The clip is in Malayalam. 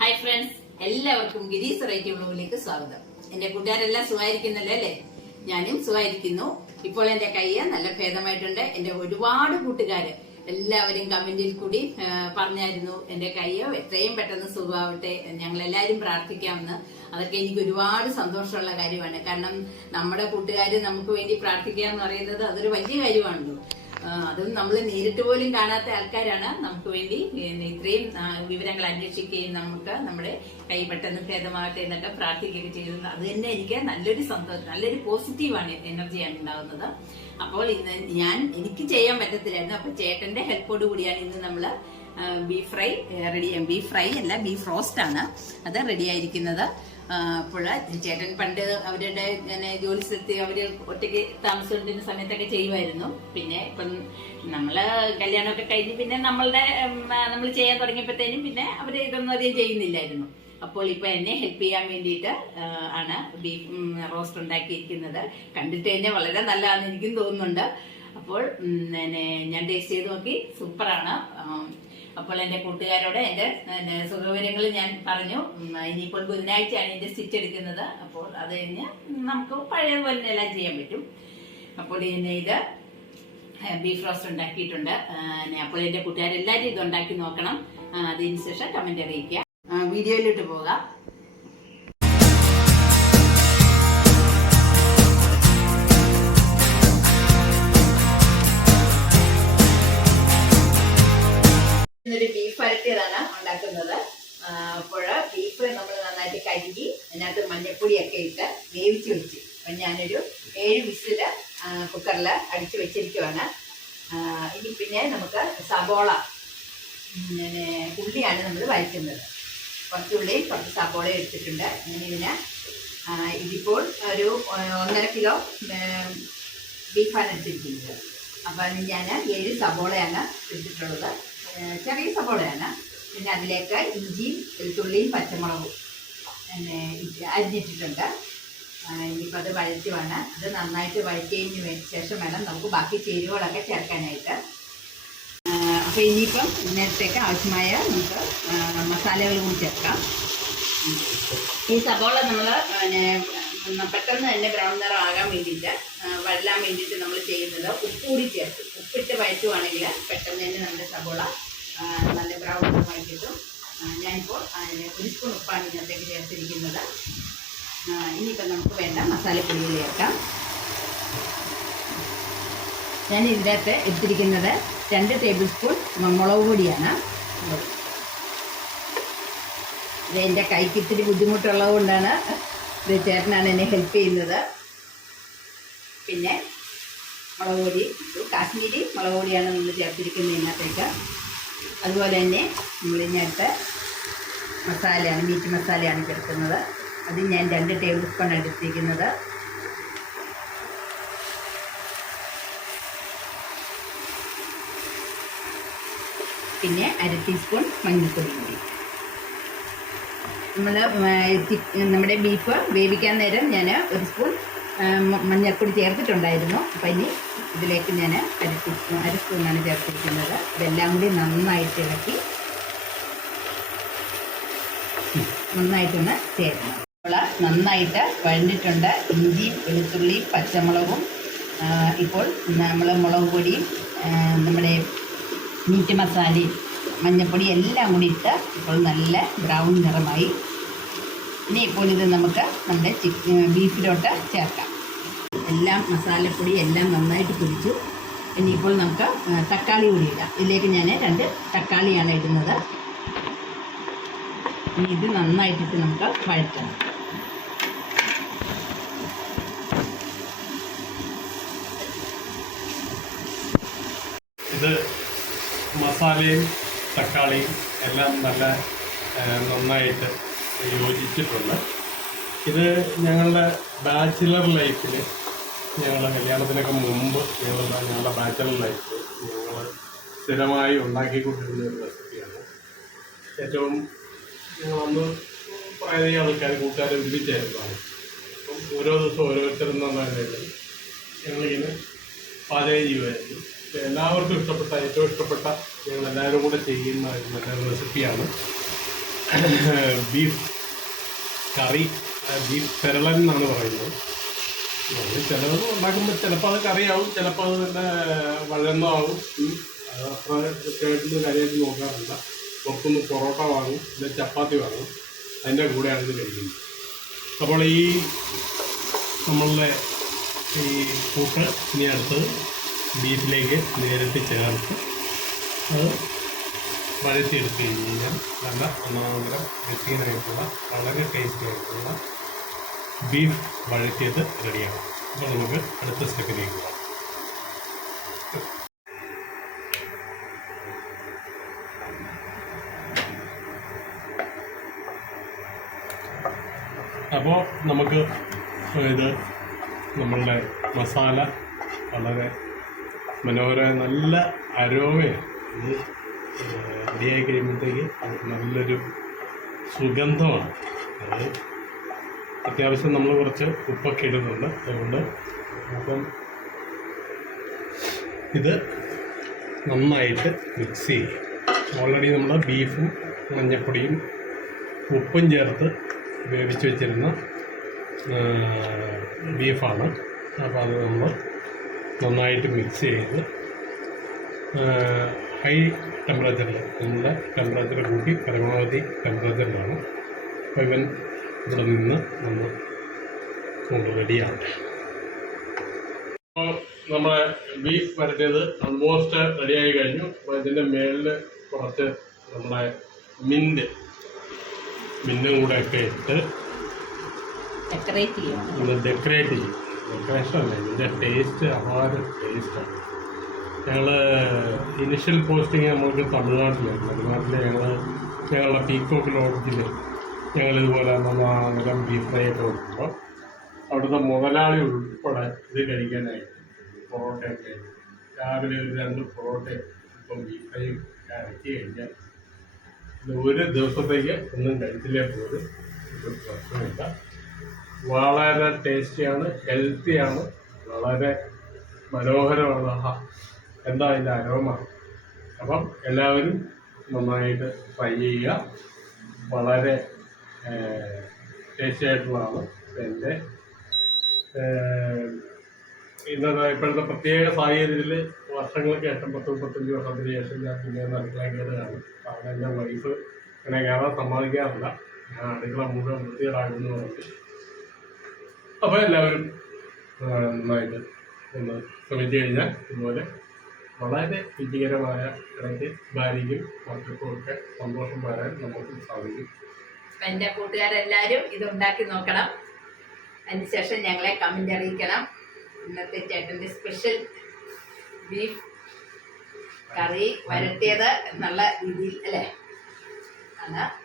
ഹായ് ഫ്രണ്ട്സ് എല്ലാവർക്കും ഗിരീസ് വെറൈറ്റി വ്ലോഗിലേക്ക് സ്വാഗതം. എന്റെ കൂട്ടുകാരെല്ലാം സുഖമായിരിക്കുന്നല്ലോ അല്ലേ? ഞാനും സുഖമായിരിക്കുന്നു. ഇപ്പോൾ എന്റെ കയ്യ് നല്ല ഭേദമായിട്ടുണ്ട്. എന്റെ ഒരുപാട് കൂട്ടുകാര് എല്ലാവരും കമന്റിൽ കൂടി പറഞ്ഞായിരുന്നു എന്റെ കയ്യോ എത്രയും പെട്ടെന്ന് സുഖമാവട്ടെ. ഞങ്ങൾ എല്ലാവരും പ്രാർത്ഥിക്കാമെന്ന്. അതൊക്കെ എനിക്ക് ഒരുപാട് സന്തോഷമുള്ള കാര്യമാണ്. കാരണം നമ്മുടെ കൂട്ടുകാർ നമുക്ക് വേണ്ടി പ്രാർത്ഥിക്കുക എന്ന് പറയുന്നത് അതൊരു വലിയ കാര്യമാണല്ലോ. അതും നമ്മൾ നേരിട്ട് പോലും കാണാത്ത ആൾക്കാരാണ്. നമുക്ക് വേണ്ടി ഇത്രയും വിവരങ്ങൾ അന്വേഷിക്കുകയും നമുക്ക് നമ്മുടെ കൈ പെട്ടെന്ന് ഭേദമാകട്ടെ എന്നൊക്കെ പ്രാർത്ഥിക്കുകയൊക്കെ ചെയ്തത് അത് തന്നെ എനിക്ക് നല്ലൊരു സന്തോഷം നല്ലൊരു പോസിറ്റീവാണ് എനർജിയാണ് ഉണ്ടാകുന്നത്. അപ്പോൾ ഇന്ന് ഞാൻ എനിക്ക് ചെയ്യാൻ പറ്റത്തില്ലായിരുന്നു. അപ്പൊ ചേട്ടന്റെ ഹെൽപ്പോട് കൂടിയാണ് ഇന്ന് നമ്മൾ beef fry ready beef fry അല്ല ബീഫ് റോസ്റ്റ് ആണ്. അത് റെഡി ആയിരിക്കുന്നത്. അപ്പോൾ ചേട്ടൻ പണ്ട് അവരുടെ ജോലി സ്ഥലത്ത് അവർ ഒറ്റയ്ക്ക് താമസിച്ചുകൊണ്ടിരുന്ന സമയത്തൊക്കെ ചെയ്യുമായിരുന്നു. പിന്നെ ഇപ്പം നമ്മൾ കല്യാണമൊക്കെ കഴിഞ്ഞ് പിന്നെ നമ്മളുടെ നമ്മൾ ചെയ്യാൻ തുടങ്ങിയപ്പോഴത്തേനും പിന്നെ അവർ ഇതൊന്നും അധികം ചെയ്യുന്നില്ലായിരുന്നു. അപ്പോൾ ഇപ്പൊ എന്നെ ഹെൽപ്പ് ചെയ്യാൻ വേണ്ടിയിട്ട് ആണ് ബീഫ് റോസ്റ്റ് ഉണ്ടാക്കിയിരിക്കുന്നത്. കണ്ടിട്ട് തന്നെ വളരെ നല്ലതാണെന്ന് എനിക്കും തോന്നുന്നുണ്ട്. അപ്പോൾ ഞാൻ ടേസ്റ്റ് ചെയ്ത് നോക്കി. സൂപ്പറാണ്. അപ്പോൾ എന്റെ കൂട്ടുകാരോട് പിന്നെ സുഖവിവരങ്ങൾ ഞാൻ പറഞ്ഞു. ഇനിയിപ്പോൾ ബുധനാഴ്ചയാണ് ഇതിന്റെ സ്റ്റിച്ച് എടുക്കുന്നത്. അപ്പോൾ അത് കഴിഞ്ഞ് നമുക്ക് പഴയതുപോലെ തന്നെ എല്ലാം ചെയ്യാൻ പറ്റും. അപ്പോൾ പിന്നെ ഇത് ബീഫ് റോസ്റ്റ് ഉണ്ടാക്കിയിട്ടുണ്ട്. അപ്പോൾ എന്റെ കൂട്ടുകാരെല്ലാവരും ഇത് ഉണ്ടാക്കി നോക്കണം. അതിനുശേഷം അതിന് ശേഷം കമന്റ് അറിയിക്കുക. ആ, വീഡിയോയിലോട്ട് പോകാം. മഞ്ഞപ്പൊടിയൊക്കെ ഇട്ട് വേവിച്ച് വെച്ച്. അപ്പം ഞാനൊരു ഏഴ് വിസിൽ കുക്കറിൽ അടിച്ച് വെച്ചിരിക്കുവാണ്. ഇനി പിന്നെ നമുക്ക് സബോള പിന്നെ ഉള്ളിയാണ് നമ്മൾ വഴറ്റുന്നത് കുറച്ച് ഉള്ളിയും കുറച്ച് സബോളയും എടുത്തിട്ടുണ്ട്. ഞാൻ ഇതിന് ഇതിപ്പോൾ ഒരു ഒന്നര കിലോ ബീഫാണ് എടുത്തിരിക്കുന്നത്. അതിന് ഞാൻ ഏഴ് സബോളയാണ് എടുത്തിട്ടുള്ളത്. ചെറിയ സബോളയാണ്. പിന്നെ അതിലേക്ക് ഇഞ്ചിയും വെളുത്തുള്ളിയും പച്ചമുളകും പിന്നെ അരിഞ്ഞിട്ടിട്ടുണ്ട്. ഇനിയിപ്പോൾ അത് വഴറ്റുവാണ്. അത് നന്നായിട്ട് വഴറ്റിയതിന് ശേഷം വേണം നമുക്ക് ബാക്കി ചേരുവകളൊക്കെ ചേർക്കാനായിട്ട്. അപ്പോൾ ഇനിയിപ്പം നേരത്തേക്ക് ആവശ്യമായ നമുക്ക് മസാലകൾ കൂടി ചേർക്കാം. ഈ സബോള നമ്മൾ പെട്ടെന്ന് തന്നെ ബ്രൗൺ നിറം ആകാൻ വേണ്ടിയിട്ട് വഴലാൻ വേണ്ടിയിട്ട് നമ്മൾ ചെയ്യുന്നത് ഉപ്പ് കൂടി ചേർക്കും ഉപ്പിട്ട് വഴറ്റുവാണെങ്കിൽ പെട്ടെന്ന് തന്നെ നമ്മുടെ സബോള നല്ല ബ്രൗൺ നിറമായി കിട്ടും ഞാനിപ്പോൾ ഒരു സ്പൂൺ ഉപ്പാണ് ഇതിനകത്തേക്ക് ചേർത്തിരിക്കുന്നത്. ഇനിയിപ്പോൾ നമുക്ക് വേണ്ട മസാലപ്പൊടികൾ ചേർക്കാം. ഞാൻ ഇതിനകത്ത് എടുത്തിരിക്കുന്നത് രണ്ട് ടേബിൾ സ്പൂൺ മുളക് പൊടിയാണ്. ഇത് എന്റെ കൈക്ക് ഇത്തിരി ബുദ്ധിമുട്ടുള്ളത് കൊണ്ടാണ് ഇത് ചേട്ടനാണ് എന്നെ ഹെൽപ്പ് ചെയ്യുന്നത്. പിന്നെ മുളക് പൊടി കാശ്മീരി മുളക് പൊടിയാണ് നമ്മൾ ചേർത്തിരിക്കുന്നത് ഇതിനകത്തേക്ക്. അതുപോലെ തന്നെ നമ്മൾ ഇതിനകത്ത് മസാലയാണ് മീറ്റ് മസാലയാണ് ചേർക്കുന്നത്. അത് ഞാൻ രണ്ട് ടേബിൾ സ്പൂൺ എടുത്തിരിക്കുന്നത്. പിന്നെ അര ടീസ്പൂൺ മഞ്ഞൾപ്പൊടി കൂടി. നമ്മൾ നമ്മുടെ ബീഫ് വേവിക്കാൻ നേരം ഞാൻ ഒരു സ്പൂൺ മഞ്ഞൾപ്പൊടി ചേർത്തിട്ടുണ്ടായിരുന്നു. അപ്പം ഇനി ഇതിലേക്ക് ഞാൻ അര ടീസ്പൂൺ അര സ്പൂണാണ് ചേർത്തിരിക്കുന്നത്. ഇതെല്ലാം കൂടി നന്നായിട്ട് ഇളക്കി നന്നായിട്ടൊന്ന് ചേരണം അപ്പോൾ നന്നായിട്ട് വഴണ്ടിട്ടുണ്ട് ഇഞ്ചിയും വെളുത്തുള്ളിയും പച്ചമുളകും ഇപ്പോൾ നമ്മൾ മുളക് പൊടിയും നമ്മുടെ മീറ്റ് മസാലയും മഞ്ഞൾപ്പൊടി എല്ലാം കൂടി ഇട്ട് ഇപ്പോൾ നല്ല ബ്രൗൺ നിറമായി. ഇനി ഇപ്പോൾ ഇത് നമുക്ക് നമ്മുടെ ചിക്കൻ ബീഫിലോട്ട് ചേർക്കാം. എല്ലാം മസാലപ്പൊടി എല്ലാം നന്നായിട്ട് പിടിച്ചു. ഇനിയിപ്പോൾ നമുക്ക് തക്കാളി കൂടി ഇടാം. ഇതിലേക്ക് ഞാൻ രണ്ട് തക്കാളിയാണ് ഇടുന്നത്. ഇനി ഇത് നന്നായിട്ടിട്ട് നമുക്ക് വഴറ്റണം. ഇത് മസാലയും തക്കാളിയും എല്ലാം നല്ല നന്നായിട്ട് യോജിച്ചിട്ടുണ്ട്. ഇത് ഞങ്ങളുടെ ബാച്ചിലർ ലൈഫിൽ ഞങ്ങളുടെ കല്യാണത്തിനൊക്കെ മുമ്പ് ഞങ്ങൾ ഞങ്ങളുടെ ബാച്ചലർ ലൈഫ് ഞങ്ങൾ സ്ഥിരമായി ഉണ്ടാക്കിക്കൊണ്ടിരുന്ന ഒരു റെസിപ്പിയാണ് ഏറ്റവും ഞങ്ങളന്ന് കുറേയധികം ആൾക്കാർ കൂട്ടുകാരെ ഒരുമിച്ചായിരുന്നതാണ് അപ്പം ഓരോ ദിവസവും ഓരോരുത്തരും നന്നായിട്ട് ഞങ്ങളിങ്ങനെ പാചകം ചെയ്യുമായിരുന്നു എല്ലാവർക്കും ഇഷ്ടപ്പെട്ട ഏറ്റവും ഇഷ്ടപ്പെട്ട ഞങ്ങൾ എല്ലാവരും കൂടെ ചെയ്യുന്ന നല്ലൊരു റെസിപ്പിയാണ് ബീഫ് കറി ബീഫ് പെരളൻ എന്നാണ് പറയുന്നത്. നമ്മൾ ചിലത് ഉണ്ടാക്കുമ്പോൾ ചിലപ്പോൾ അത് കറിയാവും ചിലപ്പോൾ അത് നല്ല വഴന്നാവും അത്ര കൃത്യമായിട്ടൊന്നും കാര്യമായിട്ട് നോക്കാറില്ല. പുറത്തുനിന്ന് പൊറോട്ട വാങ്ങും. പിന്നെ ചപ്പാത്തി വാങ്ങും. അതിന്റെ കൂടെയാണ് ഇത് കഴിക്കുന്നത്. അപ്പോൾ ഈ നമ്മളുടെ ഈ കൂട്ട് ഇനി അടുത്തത് ബീഫിലേക്ക് നേരിട്ട് ചേർത്ത് അത് വഴത്തിയെടുത്ത് കഴിഞ്ഞ് കഴിഞ്ഞാൽ നല്ല ഒന്നാന്തരം രുചികരമായിട്ടുള്ള വളരെ ടേസ്റ്റി ആയിട്ടുള്ള ബീഫ് വഴറ്റിയത് റെഡിയാണ് അപ്പോൾ നമുക്ക് അടുത്ത സ്റ്റെപ്പിലേക്ക് പോകാം. അപ്പോൾ നമുക്ക് ഇത് നമ്മളുടെ മസാല വളരെ മനോഹര നല്ല അരോമയാണ്. ഇത് റെഡിയായി കഴിയുമ്പോഴത്തേക്ക് നല്ലൊരു സുഗന്ധമാണ്. അത് അത്യാവശ്യം നമ്മൾ കുറച്ച് ഉപ്പൊക്കെ ഇടുന്നുണ്ട് അതുകൊണ്ട് അപ്പം ഇത് നന്നായിട്ട് മിക്സ് ചെയ്യും. ഓൾറെഡി നമ്മൾ ബീഫും മഞ്ഞപ്പൊടിയും ഉപ്പും ചേർത്ത് വേവിച്ച് വെച്ചിരുന്ന ബീഫാണ് അപ്പോൾ അത് നമ്മൾ നന്നായിട്ട് മിക്സ് ചെയ്ത് ഹൈ ടെമ്പറേച്ചറിൽ നമ്മുടെ ടെമ്പറേച്ചർ കൂട്ടി പരമാവധി ടെമ്പറേച്ചറിലാണ് അപ്പോൾ ഇവൻ നിന്ന് നമ്മൾ കൊണ്ട് റെഡിയാവട്ടെ നമ്മളെ നമ്മുടെ ബീഫ് വരട്ടിയത് ഓൾമോസ്റ്റ് റെഡിയായി കഴിഞ്ഞു. അപ്പോൾ ഇതിന്റെ മേളിൽ കുറച്ച് നമ്മുടെ മിന്റ് മിന്നും കൂടെ ഒക്കെ ഇട്ട് ഡെക്കറേറ്റ് ഒന്ന് ഡെക്കറേറ്റ് ചെയ്യും. ഡെക്കറേഷൻ അല്ല? ഇതിന്റെ ടേസ്റ്റ് അപാര ടേസ്റ്റാണ് ഞങ്ങൾ ഇനിഷ്യൽ പോസ്റ്റിങ് നമ്മൾക്ക് തമിഴ്നാട്ടിലായിരുന്നു. തമിഴ്നാട്ടിൽ ഞങ്ങൾ ഞങ്ങളുടെ പീക്കോക്ക് ലോഡ്ജിൽ ഞങ്ങൾ ഇതുപോലെ നന്നാകരം ബീഫ് ഫ്രൈ ഒക്കെ വെക്കുമ്പോൾ അവിടുത്തെ മുതലാളി ഉൾപ്പെടെ ഇത് കഴിക്കാനായിട്ട് പൊറോട്ടയൊക്കെ രാവിലെ ഒരു രണ്ട് പൊറോട്ട ഇപ്പം ബീഫ് ഫ്രൈ ഇറക്കി കഴിഞ്ഞാൽ ഒരു ദിവസത്തേക്ക് ഒന്നും കഴിച്ചില്ലേ പോലും ഒരു പ്രശ്നമില്ല. വളരെ ടേസ്റ്റിയാണ് ഹെൽത്തിയാണ് വളരെ മനോഹരമാണ് ആഹാ എന്താ അതിന്റെ അരോമ അപ്പം എല്ലാവരും നന്നായിട്ട് ട്രൈ ചെയ്യുക. വളരെ ടേസ്റ്റി ആയിട്ടുള്ളതാണ് എന്റെ ഇന്നത്തെ ഇപ്പോഴത്തെ പ്രത്യേക സാഹചര്യത്തിൽ വർഷങ്ങൾക്ക് ശേഷം പത്ത് മുപ്പത്തഞ്ച് വർഷത്തിന് ശേഷം ഞാൻ പിന്നെ ഒന്ന് അടുക്കള കയറുകയാണ് കാരണം എന്റെ വൈഫ് അങ്ങനെ കയറാൻ സമ്മതിക്കാറില്ല. ഞാൻ അടുക്കള മുഴുവൻ വൃത്തികേടാകുന്നു പറഞ്ഞു അപ്പോൾ എല്ലാവരും നന്നായിട്ട് ഒന്ന് ശ്രമിച്ചു കഴിഞ്ഞാൽ ഇതുപോലെ വളരെ വിജയകരമായ ഇടയ്ക്ക് ഭാര്യയ്ക്കും മക്കൾക്കും ഒക്കെ സന്തോഷം വരാൻ നമുക്ക് സാധിക്കും. എന്റെ കൂട്ടുകാരെല്ലാരും ഇത് ഉണ്ടാക്കി നോക്കണം. അതിനുശേഷം ഞങ്ങളെ കമന്റ് അറിയിക്കണം. ഇന്നത്തെ ചേട്ടന്റെ സ്പെഷ്യൽ ബീഫ് കറി വരട്ടിയത് എന്നുള്ള രീതിയിൽ അല്ലേ? ആണ്.